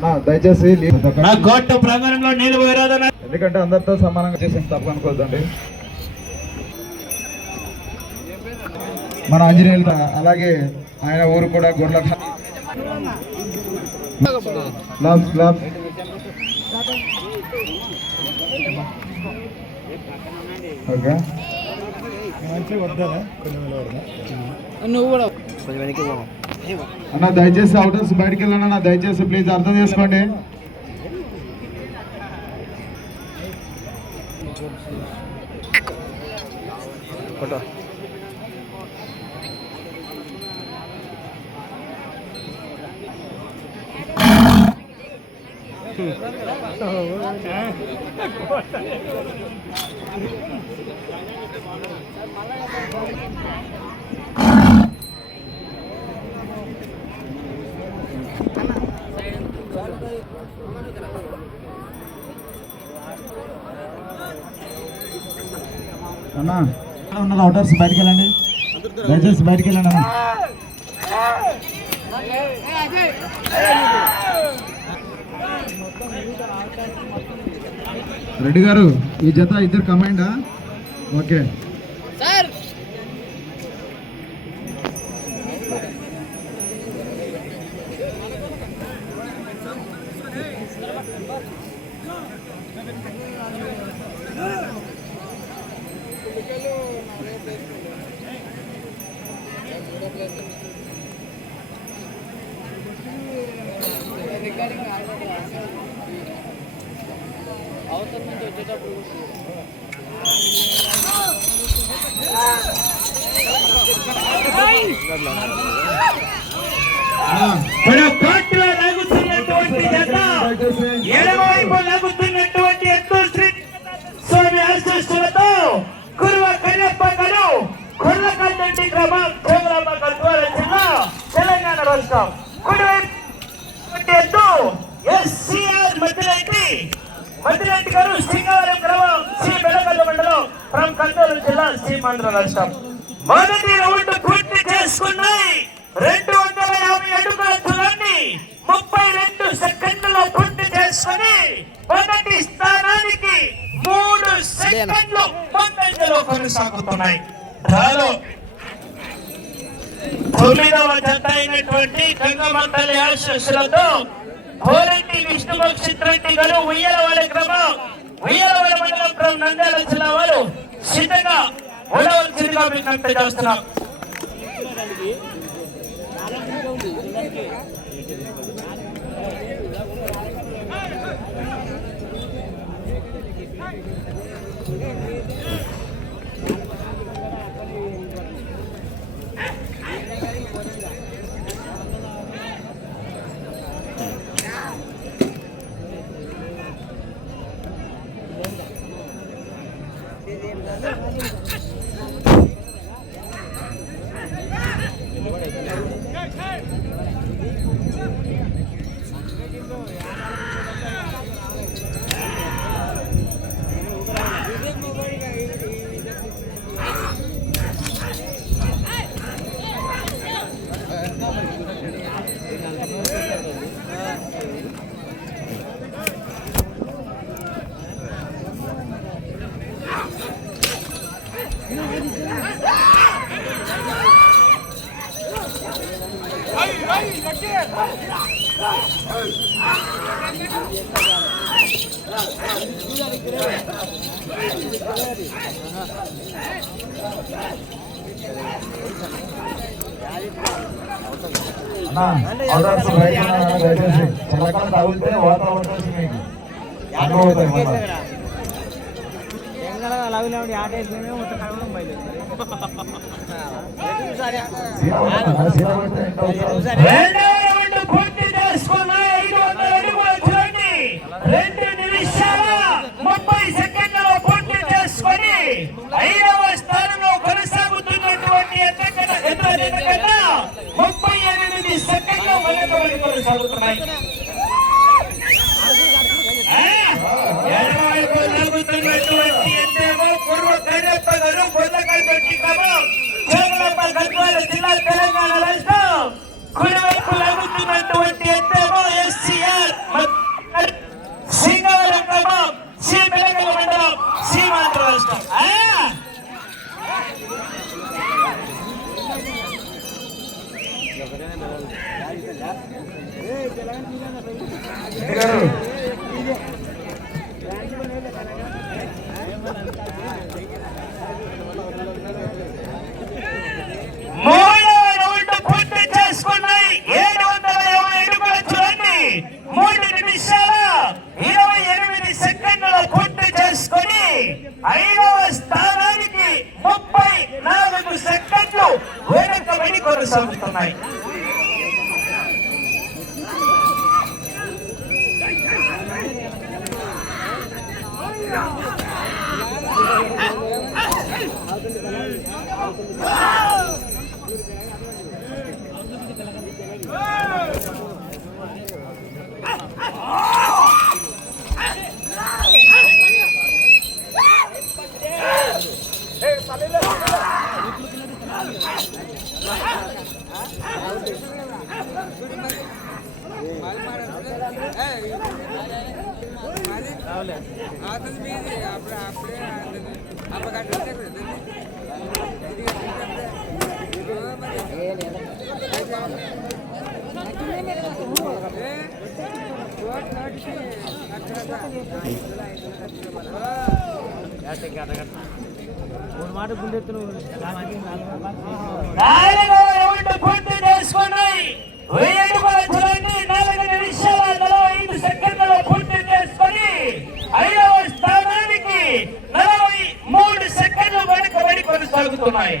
నా దయచేసి నా కోర్టు ప్రాంగణంలో ఎందుకంటే అందరితో సమానంగా చేసిన తప్పు అనుకోవద్దండి. మన ఆంజనేయులు రా- అలాగే ఆయన ఊరు కూడా గొర్రెల గ్లాబ్స్ గ్లాబ్స్ ఓకే. అన్న దయచేసి అవుటర్స్ బయటకు వెళ్ళండి అన్న దయచేసి ప్లీజ్ అర్థం చేసుకోండి. అన్న ఉన్నది అవుటర్స్ బయటికి వెళ్ళండి. దయచేసి బయటికి వెళ్ళండి అన్న. రెడ్డి గారు ఈ జత ఇద్దరు కమాండా ఓకే. మన కోర్టులో లాగుతున్నటువంటి గ్రామం కోమలమ్మ గద్వాల జిల్లా తెలంగాణ రాష్ట్రం. కుడివైపు ఎత్తు. ఎస్సీఆర్ మధ్యరెడ్డి మధ్యరెడ్డి గారు సింగవరం గ్రామం శ్రీ బెడగల్ల మండలం ఫ్రం కందూరు జిల్లా శ్రీమాంధ్ర రాష్ట్రం. మొదటి రౌండ్ పూర్తి చేసుకున్నాయి. రెండు వందల యాభై అడుగుల దూరాన్ని ముప్పై రెండు సెకండ్లలో పూర్తి చేసుకుని మొదటి స్థానానికి మూడు సెకండ్లు ముందంజలో కొనసాగుతున్నాయి. డ్రాలో తొమ్మిదవ జత అయినటువంటి గంగమంతలి ఆశీస్సులతో కోరెడ్డి విష్ణుభక్షిత్ రెడ్డి గారు ఉయ్యలవాడ క్రమం ఉయ్యలవాడ మండలం క్రమం నంద్యాల జిల్లా వారు సిద్ధంగా ఉండవలసిందిగా మీకు చేస్తున్నాం. はい! అన్న అవుటర్స్ బయటికి వెళ్ళండి అన్న దయచేసి చిలకలు తగిలితే వాతావరణం వచ్చి మీకు అనుభవం ఐదు వందల అడుగుల దూరాన్ని రెండు నిమిషాల ముప్పై సెకండ్లలో పూర్తి చేసుకొని ఐదవ స్థానంలో కొనసాగుతున్నటువంటి ముప్పై ఎనిమిది సెకండ్లు వెనకబడి కొనసాగుతున్నాయి పూర్వ కైరప్ప గారు బొద్దకల్పెట్టి క్రమం జోగులప్ప గద్వాల జిల్లా తెలంగాణ రాష్ట్రం కుడివైపు లాగుతున్నటువంటి ఎత్తేమో ఎస్సీఆర్ గారు మూడవ రౌండ్ పూర్తి చేసుకున్నాయి ఏడు వందల యాభై అడుగుల చూడండి మూడు నిమిషాల ఇరవై ఎనిమిది పూర్తి చేసుకుని ఐదవ స్థానానికి ముప్పై నాలుగు సెకండ్లు వెనుకబడి కొనసాగుతున్నాయి Oh! మీది అప్పుడు అప్పుడే అప్పగట్టే మాట గుండెత్తులు నాలుగవ కొనసాగుతున్నాయి.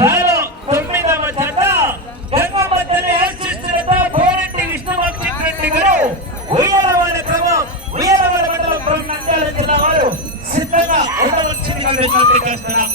రాలో తొమ్మిదవ జత గంగమ్మ తల్లి ఆశిస్తున్నత పోరెడ్డి రెడ్డి గారు. క్రమం మండలం జిల్లా వారు. సిద్ధంగా ఉండవచ్చిందిగా విజ్ఞప్తి చేస్తున్నాం.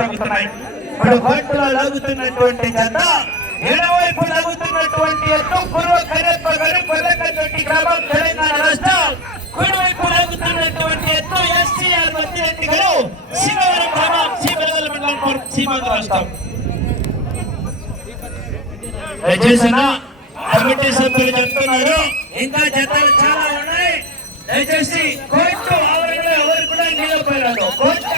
కొనసాగుతున్నాయి ఇప్పుడు కోర్టులో లాగుతున్నటువంటి జత ఎడవైపు లాగుతున్నటువంటి ఎత్తు పూర్వ కరెప్ప గారు కొల్లకట్టి గ్రామం తెలంగాణ రాష్ట్రం. కుడివైపు లాగుతున్నటువంటి ఎత్తు ఎస్సీఆర్ మధ్యరెడ్డి గారు శివవరం గ్రామం శ్రీబెల్లల మండలం సీమాంధ్ర రాష్ట్రం. దయచేసిన కమిటీ సభ్యులు చెప్తున్నారు. ఇంకా జతలు చాలా ఉన్నాయి. దయచేసి కోర్టు ఆవరణలో ఎవరు కూడా నిలబడదు కోర్టు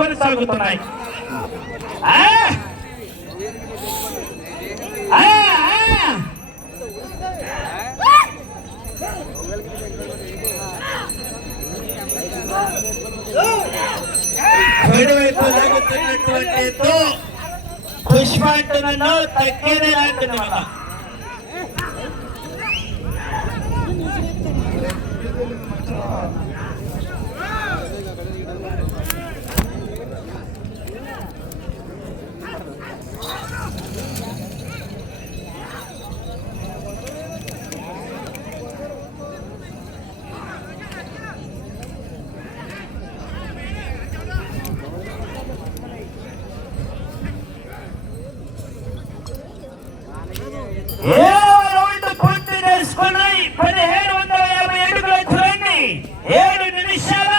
కొనసాగుతున్నాయి ఆ? ఆ, ఆ. కుడివైపు లాగుతున్నటువంటి ఎత్తు తగ్గేదే ఏడవ రౌండ్ పూర్తి చేసుకున్నాయి పదిహేడు వందల యాభై అడుగుల చూడండి ఏడు నిమిషాల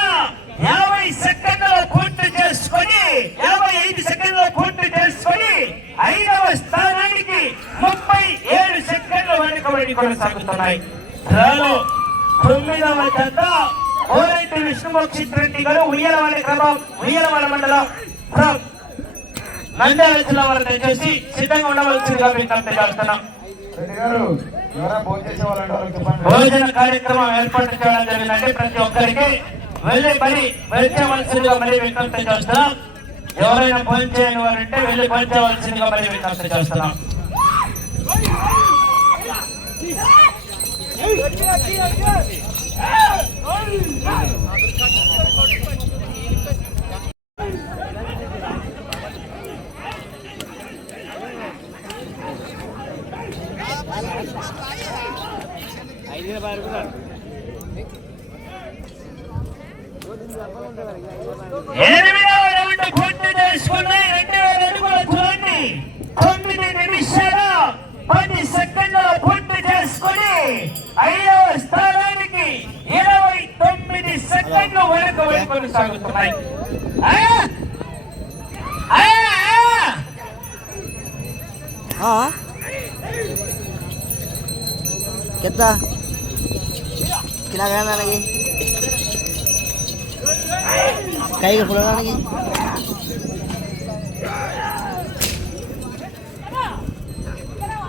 యాభై సెకండ్ల పూర్తి చేసుకొని యాభై ఐదు సెకండ్ల పూర్తి చేసుకొని ఐదవ స్థానానికి ముప్పై ఏడు వెనుకబడి కొనసాగుతున్నాయి. తొమ్మిదవ జత. రెడ్డి గారు ఉయ్యలవాడ క్రమం ఉయ్యలవాడ మండలం నంద్యాల జిల్లా వారు దయచేసి సిద్ధంగా ఉండవలసిందిగా విజ్ఞప్తి చేస్తున్నాం భోజన కార్యక్రమం ఏర్పాటు చేయడం జరిగిందంటే ప్రతి ఒక్కరికి వెళ్ళి పని వెళ్ళవలసిందిగా మరి విజ్ఞప్తి చేస్తున్నాం. ఎవరైనా భోజనం చేయని వారంటే వెళ్ళి భోజనం చేయవలసిందిగా మరి విజ్ఞప్తి చేస్తున్నాం. ఐదు సెకండ్లు వరకు కొనసాగుతున్నాయి ఆ? ఆ, ఆ. हाँ कितना कितना कहना लगी कई का फुला लगी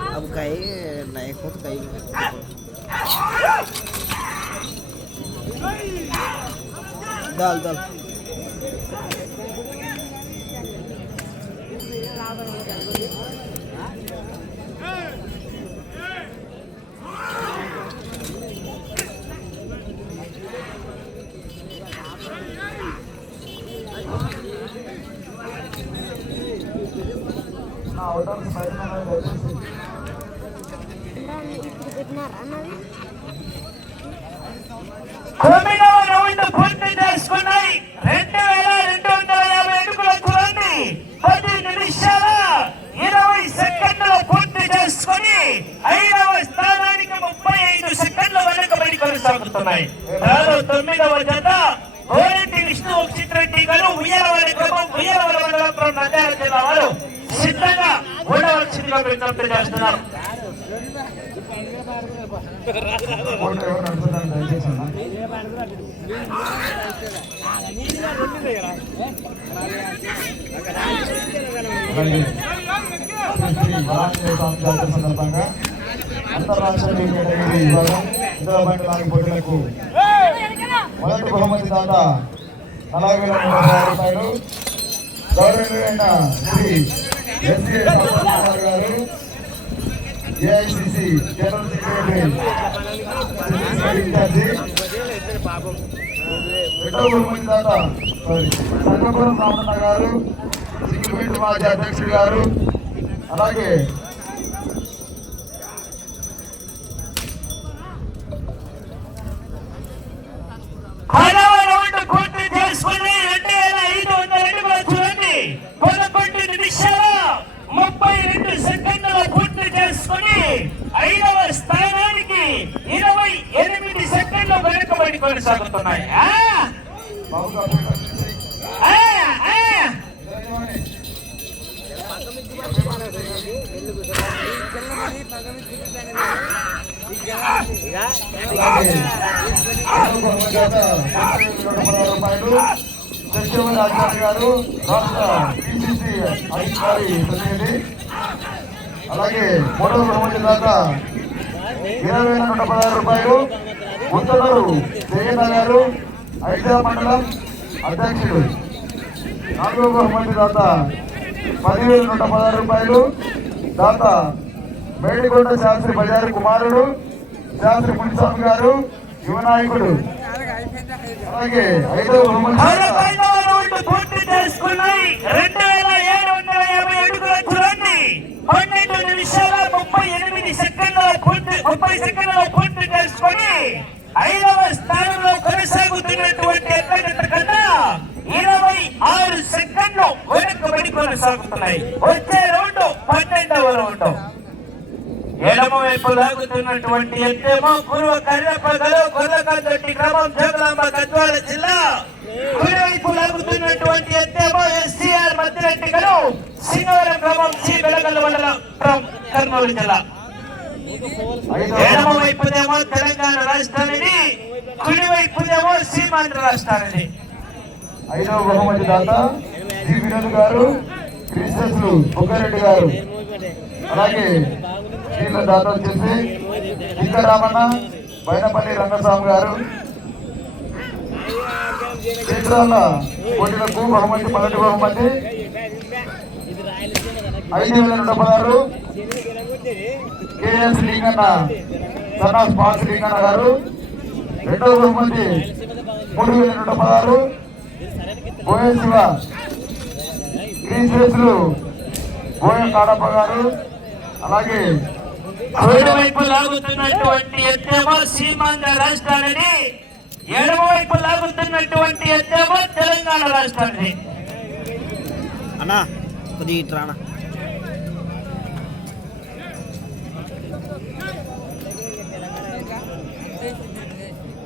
अब कई नहीं खुद कई ডাল ডাল కొనసాగుతున్నాయి మరో తొమ్మిదవ జత కోరెడ్డి విష్ణు చిత్రెడ్డి గారు ఉయ్యలవారి గ్రామం ఉయ్యలవారి మండలం నంద్యాల జిల్లా వారు సిద్ధంగా ఉండవలసిందిగా విజ్ఞప్తి చేస్తున్నారు సందర్భంగా అంతర్రాష్ట్రీయ విభాగం ఇతర పోటీలకు మొదటి బహుమతి దాత నలభై వేల రూపాయలు గౌరవనీయులైన శ్రీ ఎస్సీ గారు ఏఐసిసి జనరల్ సెక్రటరీ ఇన్ఛార్జి రెండవ బహుమతి దాత సంగపురం రామన్న గారు సింగిల్పేట మాజీ అధ్యక్షుడు గారు అలాగే అధికారి తెలియండి అలాగే మూడవ బహుమతి దాకా ఇరవై వేల నూట పదహారు రూపాయలు ఉత్తరు జయన్న గారు ఐదా మండలం అధ్యక్షుడు. నాలుగవ బహుమతి దాత పదివేల నూట పదహారు రూపాయలు దాత మేడికొండ శాస్త్రి బజారు కుమారుడు శాస్త్రి మునిస్వామి గారు యువనాయకుడు అలాగే ఐదవ పూర్తి చేసుకున్నాయి. రెండు వేల ఏడు వందల యాభై అడుగుల చూడండి పన్నెండు నిమిషాల ముప్పై ఎనిమిది సెకండ్ల పూర్తి ముప్పై సెకండ్ల పూర్తి చేసుకొని ఐదవ స్థానంలో కొనసాగుతున్నటువంటి అత్యంత కన్నా ఇరవై ఆరు సెకండ్లు వెనుకబడి కొనసాగుతున్నాయి. వచ్చే రౌండ్ పన్నెండవ రౌండ్. ఎడమ వైపు లాగుతున్నటువంటి ఎత్తేమో పూర్వ కర్రపగలు కొల్లకందొట్టి క్రమం జోగులాంబ గద్వాల జిల్లా. కుడివైపు లాగుతున్నటువంటి ఎత్తేమో ఎస్సీఆర్ మద్దిరెడ్డి గారు సింగవరం క్రమం సి వెలగల్ల మండలం కర్నూలు జిల్లా. ఎడమ వైపుదేమో తెలంగాణ రాష్ట్రానికి కుడి వైపుదేమో సీమాంధ్ర రాష్ట్రానికి ఐదవ బహుమతి దాత గారు. క్రిస్టస్లు బొగ్గారెడ్డి గారు. అలాగే శ్రీల దాత వచ్చేసి రామన్న బైనపల్లి రంగస్వామి గారు. చిత్రాల కోటిలకు బహుమతి మొదటి బహుమతి. ఐదు వేల నూట పదహారు. KS Linganna Sanna of spans Linganna గారు. రెండవ బహుమతి మూడు వేల నూట పదహారు. బోయ క్రీసేసులు బోయ కాడప్ప గారు అలాగే వైపు లాగుతున్నటువంటి ఎత్తేమో సీమాంధ్ర రాష్ట్రానికి ఎడమ వైపు లాగుతున్నటువంటి ఎత్తేమో తెలంగాణ రాష్ట్రానికి అన్నా కొద్దిగా ఇటు రానా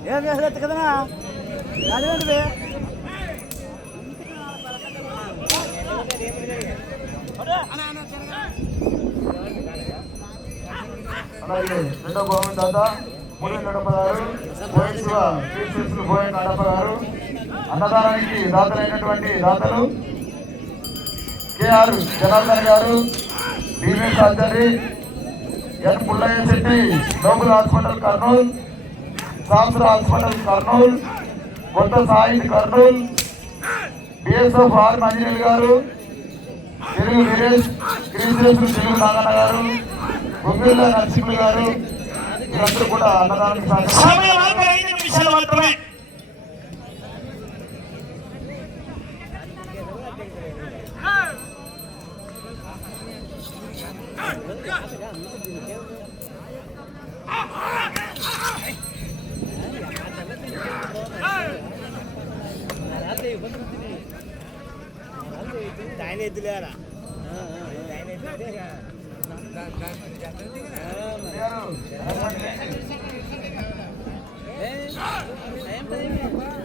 ఏం చేసలేదు కదనా అదేంటిది అలాగే రెండో భవన్ దాత మూడు వేల నూట పదహారు బోయ శివ క్రీసేసులు గారు అన్నదానానికి దాతలైనటువంటి దాతలు KR Janardhan garu DVS Achari N Pullaiah Shetty local hospital Kurnool సాంసర్ hospital Kurnool కొత్త సాయి కర్నూలు బిఎస్ఎఫ్ ఆర్ మంజనీల్ గారు తెలుగు వీరేష్ క్రీసేసులు తెలుగు నాగన్న గారు గుమ్మిళ్ళ నరసింహులు గారు వీరందరూ కూడా అన్నదానం సమయం నిమిషాలు మాత్రమే. 对